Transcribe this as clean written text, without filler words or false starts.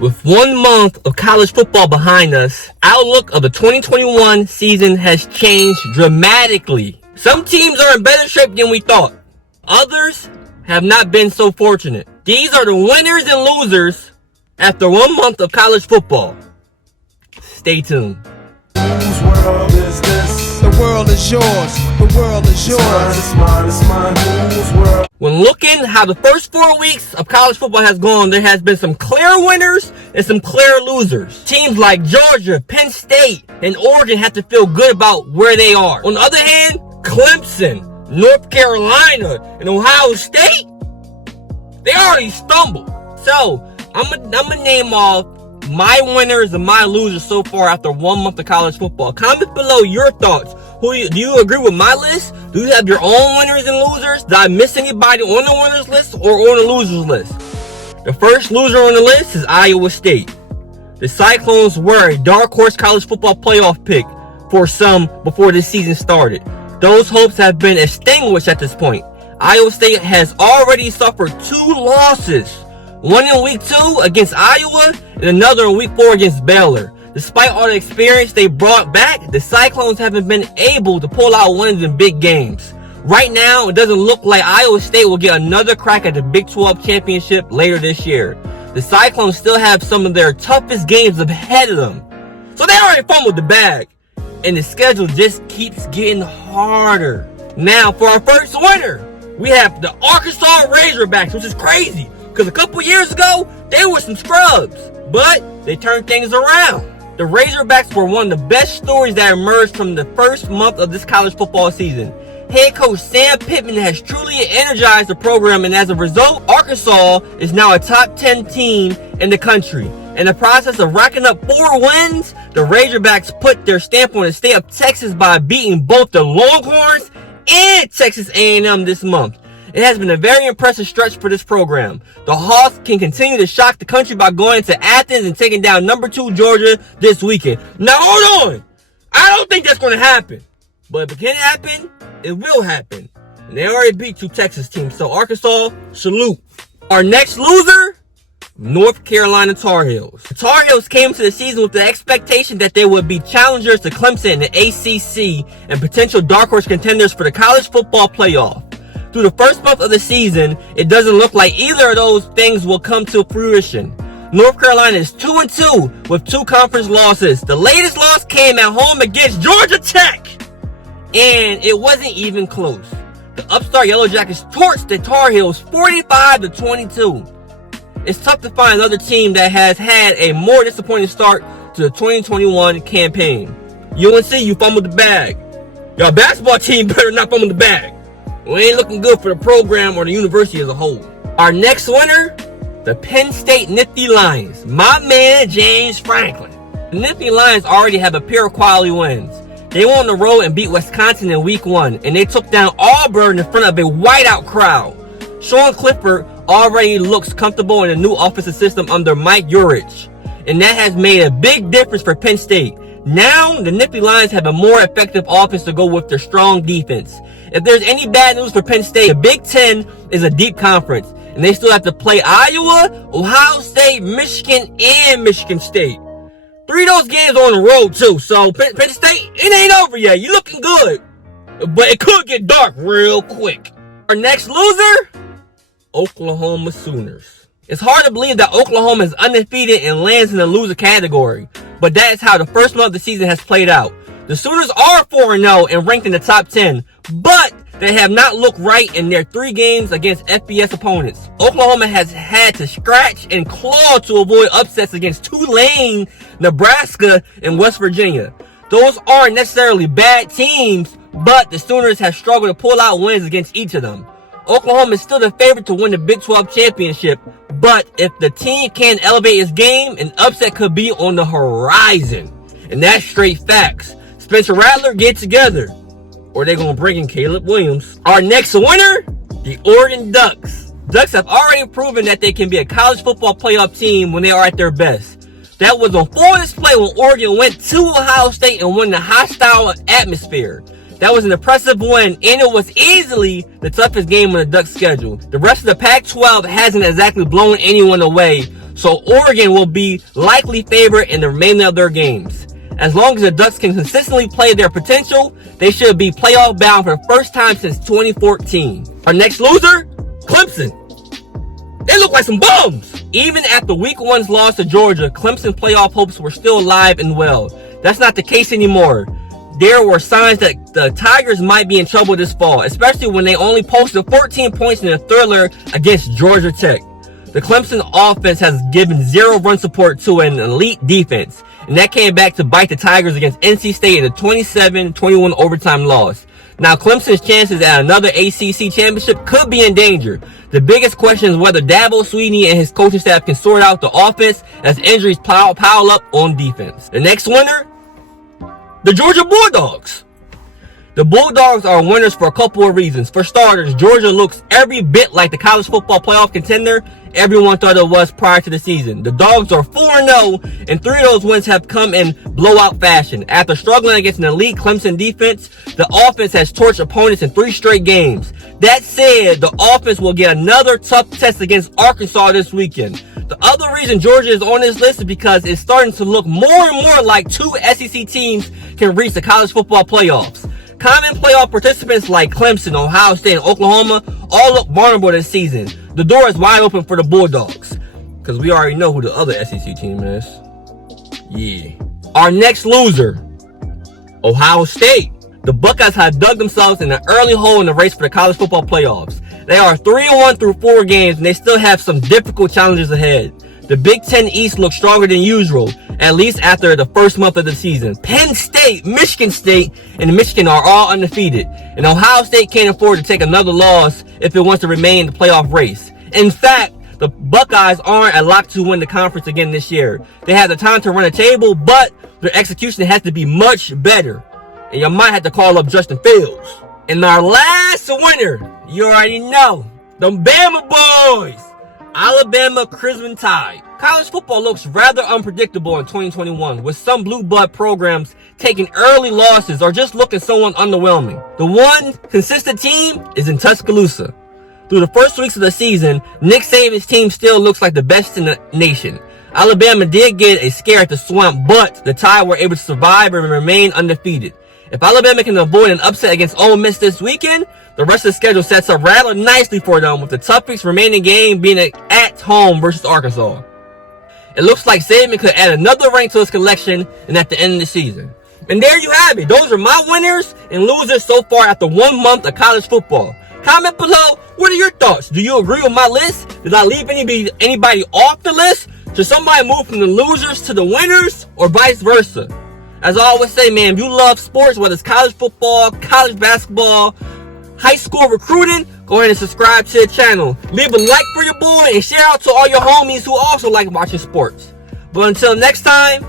With 1 month of college football behind us, outlook of the 2021 season has changed dramatically. Some teams are in better shape than we thought. Others have not been so fortunate. These are the winners and losers after 1 month of college football. Stay tuned. Whose world is this? The world is yours. The world is yours. It's mine. Whose world? When looking how the first 4 weeks of college football has gone, there has been some clear winners and some clear losers. Teams like Georgia, Penn State, and Oregon have to feel good about where they are. On the other hand, Clemson, North Carolina, and Ohio State, they already stumbled. So, I'm gonna name off my winners and my losers so far after 1 month of college football. Comment below your thoughts. Do you agree with my list? Do you have your own winners and losers? Did I miss anybody on the winners list or on the losers list? The first loser on the list is Iowa State. The Cyclones were a dark horse college football playoff pick for some before this season started. Those hopes have been extinguished at this point. Iowa State has already suffered 2 losses. One in week 2 against Iowa and another in week 4 against Baylor. Despite all the experience they brought back, the Cyclones haven't been able to pull out wins in big games. Right now, it doesn't look like Iowa State will get another crack at the Big 12 championship later this year. The Cyclones still have some of their toughest games ahead of them. So they already fumbled the bag. And the schedule just keeps getting harder. Now, for our first winner, we have the Arkansas Razorbacks, which is crazy. Because a couple years ago, they were some scrubs. But they turned things around. The Razorbacks were one of the best stories that emerged from the first month of this college football season. Head coach Sam Pittman has truly energized the program, and as a result, Arkansas is now a top 10 team in the country. In the process of racking up 4 wins, the Razorbacks put their stamp on the state of Texas by beating both the Longhorns and Texas A&M this month. It has been a very impressive stretch for this program. The Hawks can continue to shock the country by going to Athens and taking down number 2 Georgia this weekend. Now hold on! I don't think that's going to happen. But if it can happen, it will happen. And they already beat 2 Texas teams, so Arkansas, salute. Our next loser, North Carolina Tar Heels. The Tar Heels came into the season with the expectation that they would be challengers to Clemson in the ACC and potential dark horse contenders for the college football playoff. Through the first month of the season, it doesn't look like either of those things will come to fruition. North Carolina is 2-2 with 2 conference losses. The latest loss came at home against Georgia Tech, and it wasn't even close. The upstart Yellow Jackets torched the Tar Heels 45-22. It's tough to find another team that has had a more disappointing start to the 2021 campaign. UNC, you fumbled the bag. Y'all basketball team better not fumble the bag. We ain't looking good for the program or the university as a whole. Our next winner, the Penn State Nifty Lions. My man, James Franklin. The Nifty Lions already have a pair of quality wins. They went on the road and beat Wisconsin in week 1, and they took down Auburn in front of a whiteout crowd. Sean Clifford already looks comfortable in a new offensive system under Mike Yardage, and that has made a big difference for Penn State. Now, the Nifty Lions have a more effective offense to go with their strong defense. If there's any bad news for Penn State, the Big Ten is a deep conference, and they still have to play Iowa, Ohio State, Michigan, and Michigan State. 3 of those games are on the road, too, so Penn State, it ain't over yet. You're looking good, but it could get dark real quick. Our next loser, Oklahoma Sooners. It's hard to believe that Oklahoma is undefeated and lands in the loser category, but that is how the first month of the season has played out. The Sooners are 4-0 and ranked in the top 10, but they have not looked right in their 3 games against FBS opponents. Oklahoma has had to scratch and claw to avoid upsets against Tulane, Nebraska, and West Virginia. Those aren't necessarily bad teams, but the Sooners have struggled to pull out wins against each of them. Oklahoma is still the favorite to win the Big 12 championship, but if the team can't elevate its game, an upset could be on the horizon. And that's straight facts. Spencer Rattler, get together, or they're going to bring in Caleb Williams. Our next winner, the Oregon Ducks. Ducks have already proven that they can be a college football playoff team when they are at their best. That was on full display when Oregon went to Ohio State and won the hostile atmosphere. That was an impressive win, and it was easily the toughest game on the Ducks schedule. The rest of the Pac-12 hasn't exactly blown anyone away, so Oregon will be likely favored in the remainder of their games. As long as the Ducks can consistently play their potential, they should be playoff bound for the first time since 2014. Our next loser, Clemson. They look like some bums. Even after week 1's loss to Georgia, Clemson playoff hopes were still alive and well. That's not the case anymore. There were signs that the Tigers might be in trouble this fall, especially when they only posted 14 points in a thriller against Georgia Tech. The Clemson offense has given zero run support to an elite defense, and that came back to bite the Tigers against NC State in a 27-21 overtime loss. Now, Clemson's chances at another ACC championship could be in danger. The biggest question is whether Dabo Swinney and his coaching staff can sort out the offense as injuries pile up on defense. The next winner, the Georgia Bulldogs. The Bulldogs are winners for a couple of reasons. For starters, Georgia looks every bit like the college football playoff contender everyone thought it was prior to the season. The Dogs are 4-0, and 3 of those wins have come in blowout fashion. After struggling against an elite Clemson defense, the offense has torched opponents in 3 straight games. That said, the offense will get another tough test against Arkansas this weekend. The other reason Georgia is on this list is because it's starting to look more and more like 2 SEC teams can reach the college football playoffs. Common playoff participants like Clemson, Ohio State, and Oklahoma all look vulnerable this season. The door is wide open for the Bulldogs, because we already know who the other SEC team is. Yeah. Our next loser, Ohio State. The Buckeyes have dug themselves in an early hole in the race for the college football playoffs. They are 3-1 through 4 games, and they still have some difficult challenges ahead. The Big Ten East looks stronger than usual, at least after the first month of the season. Penn State, Michigan State, and Michigan are all undefeated, and Ohio State can't afford to take another loss if it wants to remain in the playoff race. In fact, the Buckeyes aren't a lock to win the conference again this year. They have the time to run a table, but their execution has to be much better, and you might have to call up Justin Fields. And our last winner, you already know, the Bama boys. Alabama Crimson Tide. College football looks rather unpredictable in 2021, with some blue blood programs taking early losses or just looking somewhat underwhelming. The one consistent team is in Tuscaloosa. Through the first weeks of the season, Nick Saban's team still looks like the best in the nation. Alabama did get a scare at the Swamp, but the Tide were able to survive and remain undefeated. If Alabama can avoid an upset against Ole Miss this weekend, the rest of the schedule sets up rather nicely for them, with the toughest remaining game being at home versus Arkansas. It looks like Saban could add another rank to his collection and at the end of the season. And there you have it. Those are my winners and losers so far after 1 month of college football. Comment below, what are your thoughts? Do you agree with my list? Did I leave anybody off the list? Should somebody move from the losers to the winners, or vice versa? As I always say, man, if you love sports, whether it's college football, college basketball, high school recruiting, go ahead and subscribe to the channel. Leave a like for your boy and share out to all your homies who also like watching sports. But until next time,